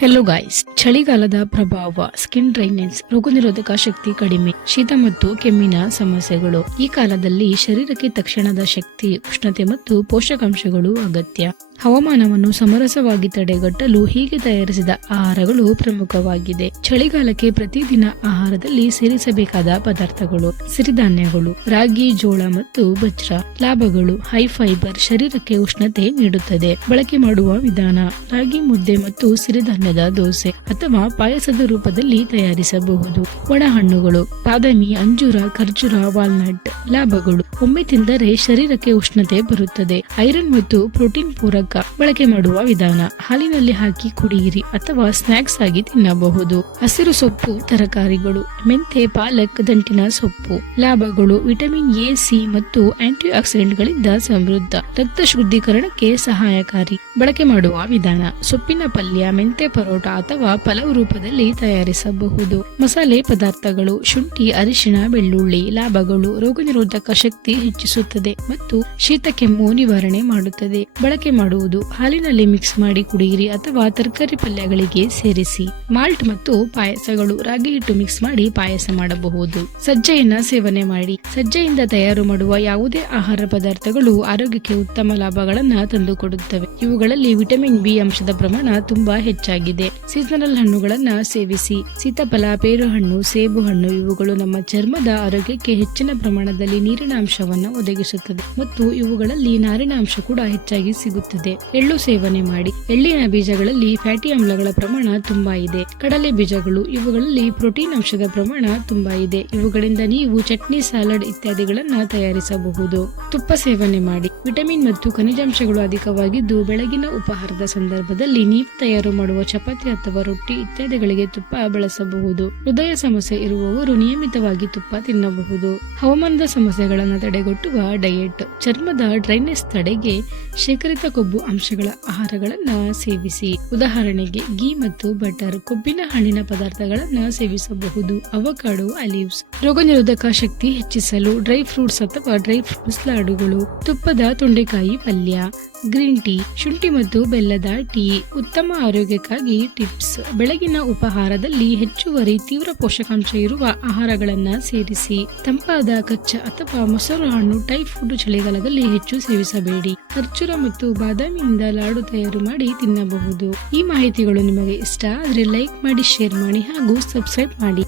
Hello guys, ಚಳಿಗಾಲದ ಪ್ರಭಾವ, skin dryness, ರೋಗನಿರೋಧಕ ಶಕ್ತಿ ಕಡಿಮೆ, ಶೀತ ಮತ್ತು ಕೆಮ್ಮಿನ ಸಮಸ್ಯೆಗಳು. ಈ ಕಾಲದಲ್ಲಿ ಶರೀರಕ್ಕೆ ತಕ್ಷಣದ ಶಕ್ತಿ, ಉಷ್ಣತೆ ಮತ್ತು ಪೋಷಕಾಂಶಗಳು ಅಗತ್ಯ. ಹವಾಮಾನವನ್ನು ಸಮರಸವಾಗಿ ತಡೆಗಟ್ಟಲು ಹೀಗೆ ತಯಾರಿಸಿದ ಆಹಾರಗಳು ಪ್ರಮುಖವಾಗಿದೆ. ಚಳಿಗಾಲಕ್ಕೆ ಪ್ರತಿದಿನ ಆಹಾರದಲ್ಲಿ ಸೇರಿಸಬೇಕಾದ ಪದಾರ್ಥಗಳು: ಸಿರಿಧಾನ್ಯಗಳು, ರಾಗಿ, ಜೋಳ ಮತ್ತು ಬಜ್ರ. ಲಾಭಗಳು: ಹೈ ಫೈಬರ್, ಶರೀರಕ್ಕೆ ಉಷ್ಣತೆ ನೀಡುತ್ತದೆ. ಬಳಕೆ ಮಾಡುವ ವಿಧಾನ: ರಾಗಿ ಮುದ್ದೆ ಮತ್ತು ಸಿರಿಧಾನ್ಯದ ದೋಸೆ ಅಥವಾ ಪಾಯಸದ ರೂಪದಲ್ಲಿ ತಯಾರಿಸಬಹುದು. ಒಣ ಹಣ್ಣುಗಳು: ಬಾದಾಮಿ, ಅಂಜೂರ, ಖರ್ಜೂರ, ವಾಲ್ನಟ್. ಲಾಭಗಳು: ಒಮ್ಮೆ ತಿಂದರೆ ಶರೀರಕ್ಕೆ ಉಷ್ಣತೆ ಬರುತ್ತದೆ. ಐರನ್ ಮತ್ತು ಪ್ರೋಟೀನ್ ಪೂರಕ. ಬಳಕೆ ಮಾಡುವ ವಿಧಾನ: ಹಾಲಿನಲ್ಲಿ ಹಾಕಿ ಕುಡಿಯಿರಿ ಅಥವಾ ಸ್ನಾಕ್ಸ್ ಆಗಿ ತಿನ್ನಬಹುದು. ಹಸಿರು ಸೊಪ್ಪು, ತರಕಾರಿಗಳು: ಮೆಂತೆ, ಪಾಲಕ್, ದಂಟಿನ ಸೊಪ್ಪು. ಲಾಭಗಳು: ವಿಟಮಿನ್ ಎ, ಸಿ ಮತ್ತು ಆಂಟಿ ಆಕ್ಸಿಡೆಂಟ್ ಗಳಿಂದ ಸಮೃದ್ಧ. ರಕ್ತ ಶುದ್ಧೀಕರಣಕ್ಕೆ ಸಹಾಯಕಾರಿ. ಬಳಕೆ ಮಾಡುವ ವಿಧಾನ: ಸೊಪ್ಪಿನ ಪಲ್ಯ, ಮೆಂತೆ ಪರೋಟ ಅಥವಾ ಪಲಾವ್ ರೂಪದಲ್ಲಿ ತಯಾರಿಸಬಹುದು. ಮಸಾಲೆ ಪದಾರ್ಥಗಳು: ಶುಂಠಿ, ಅರಿಶಿಣ, ಬೆಳ್ಳುಳ್ಳಿ. ಲಾಭಗಳು: ರೋಗನಿರೋಧಕ ಶಕ್ತಿ ಹೆಚ್ಚಿಸುತ್ತದೆ ಮತ್ತು ಶೀತ ಕೆಮ್ಮು ನಿವಾರಣೆ ಮಾಡುತ್ತದೆ. ಬಳಕೆ ಮಾಡುವುದು: ಹಾಲಿನಲ್ಲಿ ಮಿಕ್ಸ್ ಮಾಡಿ ಕುಡಿಯಿರಿ ಅಥವಾ ತರಕಾರಿ ಪಲ್ಯಗಳಿಗೆ ಸೇರಿಸಿ. ಮಾಲ್ಟ್ ಮತ್ತು ಪಾಯಸಗಳು: ರಾಗಿ ಹಿಟ್ಟು ಮಿಕ್ಸ್ ಮಾಡಿ ಪಾಯಸ ಮಾಡಬಹುದು. ಸಜ್ಜೆಯನ್ನ ಸೇವನೆ ಮಾಡಿ. ಸಜ್ಜೆಯಿಂದ ತಯಾರು ಮಾಡುವ ಯಾವುದೇ ಆಹಾರ ಪದಾರ್ಥಗಳು ಆರೋಗ್ಯಕ್ಕೆ ಉತ್ತಮ ಲಾಭಗಳನ್ನ ತಂದುಕೊಡುತ್ತವೆ. ಇವುಗಳಲ್ಲಿ ವಿಟಮಿನ್ ಬಿ ಅಂಶದ ಪ್ರಮಾಣ ತುಂಬಾ ಹೆಚ್ಚಾಗಿದೆ. ಸೀಸನಲ್ ಹಣ್ಣುಗಳನ್ನ ಸೇವಿಸಿ. ಸೀತಾಫಲ, ಪೇರುಹಣ್ಣು, ಸೇಬು ಹಣ್ಣು ಇವುಗಳು ನಮ್ಮ ಚರ್ಮದ ಆರೋಗ್ಯಕ್ಕೆ ಹೆಚ್ಚಿನ ಪ್ರಮಾಣದಲ್ಲಿ ನೀರಿನ ಅಂಶವನ್ನು ಒದಗಿಸುತ್ತದೆ ಮತ್ತು ಇವುಗಳಲ್ಲಿ ನಾರಿನ ಅಂಶ ಕೂಡ ಹೆಚ್ಚಾಗಿ ಸಿಗುತ್ತದೆ. ಎಳ್ಳು ಸೇವನೆ ಮಾಡಿ. ಎಳ್ಳಿನ ಬೀಜಗಳಲ್ಲಿ ಫ್ಯಾಟಿ ಆಮ್ಲಗಳ ಪ್ರಮಾಣ ತುಂಬಾ ಇದೆ. ಕಡಲೆ ಬೀಜಗಳು: ಇವುಗಳಲ್ಲಿ ಪ್ರೋಟೀನ್ ಅಂಶದ ಪ್ರಮಾಣ ತುಂಬಾ ಇದೆ. ಇವುಗಳಿಂದ ನೀವು ಚಟ್ನಿ, ಸಲಾಡ್ ಇತ್ಯಾದಿಗಳನ್ನ ತಯಾರಿಸಬಹುದು. ತುಪ್ಪ ಸೇವನೆ ಮಾಡಿ. ವಿಟಮಿನ್ ಮತ್ತು ಖನಿಜಾಂಶಗಳು ಅಧಿಕವಾಗಿದ್ದು ಬೆಳಗಿನ ಉಪಹಾರದ ಸಂದರ್ಭದಲ್ಲಿ ನೀವು ತಯಾರು ಮಾಡುವ ಚಪಾತಿ ಅಥವಾ ರೊಟ್ಟಿ ಇತ್ಯಾದಿಗಳಿಗೆ ತುಪ್ಪ ಬಳಸಬಹುದು. ಹೃದಯ ಸಮಸ್ಯೆ ಇರುವವರು ನಿಯಮಿತವಾಗಿ ತುಪ್ಪ ತಿನ್ನಬಹುದು. ಹವಾಮಾನದ ಸಮಸ್ಯೆಗಳನ್ನು ತಡೆಗಟ್ಟುವ ಡಯಟ್: ಚರ್ಮದ ಡ್ರೈನೆಸ್ ತಡೆಗೆ ಶೇಖರಿತ ಕೊಬ್ಬು ಅಂಶಗಳ ಆಹಾರಗಳನ್ನ ಸೇವಿಸಿ. ಉದಾಹರಣೆಗೆ ಗೀ ಮತ್ತು ಬಟರ್. ಕೊಬ್ಬಿನ ಹಣ್ಣಿನ ಪದಾರ್ಥಗಳನ್ನ ಸೇವಿಸಬಹುದು. Avocado, olives. ರೋಗನಿರೋಧಕ ಶಕ್ತಿ ಹೆಚ್ಚಿಸಲು ಡ್ರೈ ಫ್ರೂಟ್ಸ್ ಅಥವಾ ಡ್ರೈ ಫ್ರೂಟ್ಸ್ ಲಾಡುಗಳು. ತುಪ್ಪದ ತೊಂಡೆಕಾಯಿ ಪಲ್ಯ. ಗ್ರೀನ್ ಟೀ: ಶುಂಠಿ ಮತ್ತು ಬೆಲ್ಲದ ಟೀ. ಉತ್ತಮ ಆರೋಗ್ಯಕ್ಕಾಗಿ ಟಿಪ್ಸ್: ಬೆಳಗಿನ ಉಪಹಾರದಲ್ಲಿ ಹೆಚ್ಚುವರಿ ತೀವ್ರ ಪೋಷಕಾಂಶ ಇರುವ ಆಹಾರಗಳನ್ನ ಸೇರಿಸಿ. ತಂಪಾದ ಕಚ್ಚಾ ಅಥವಾ ಮೊಸರು ಹಣ್ಣು, ಟೈ ಫುಡ್ ಚಳಿಗಾಲದಲ್ಲಿ ಹೆಚ್ಚು ಸೇವಿಸಬೇಡಿ. ಖರ್ಜೂರ ಮತ್ತು ಬಾದಾಮಿಯಿಂದ ಲಾಡು ತಯಾರು ಮಾಡಿ ತಿನ್ನಬಹುದು. ಈ ಮಾಹಿತಿಗಳು ನಿಮಗೆ ಇಷ್ಟ ಆದ್ರೆ ಲೈಕ್ ಮಾಡಿ, ಶೇರ್ ಮಾಡಿ ಹಾಗೂ ಸಬ್ಸ್ಕ್ರೈಬ್ ಮಾಡಿ.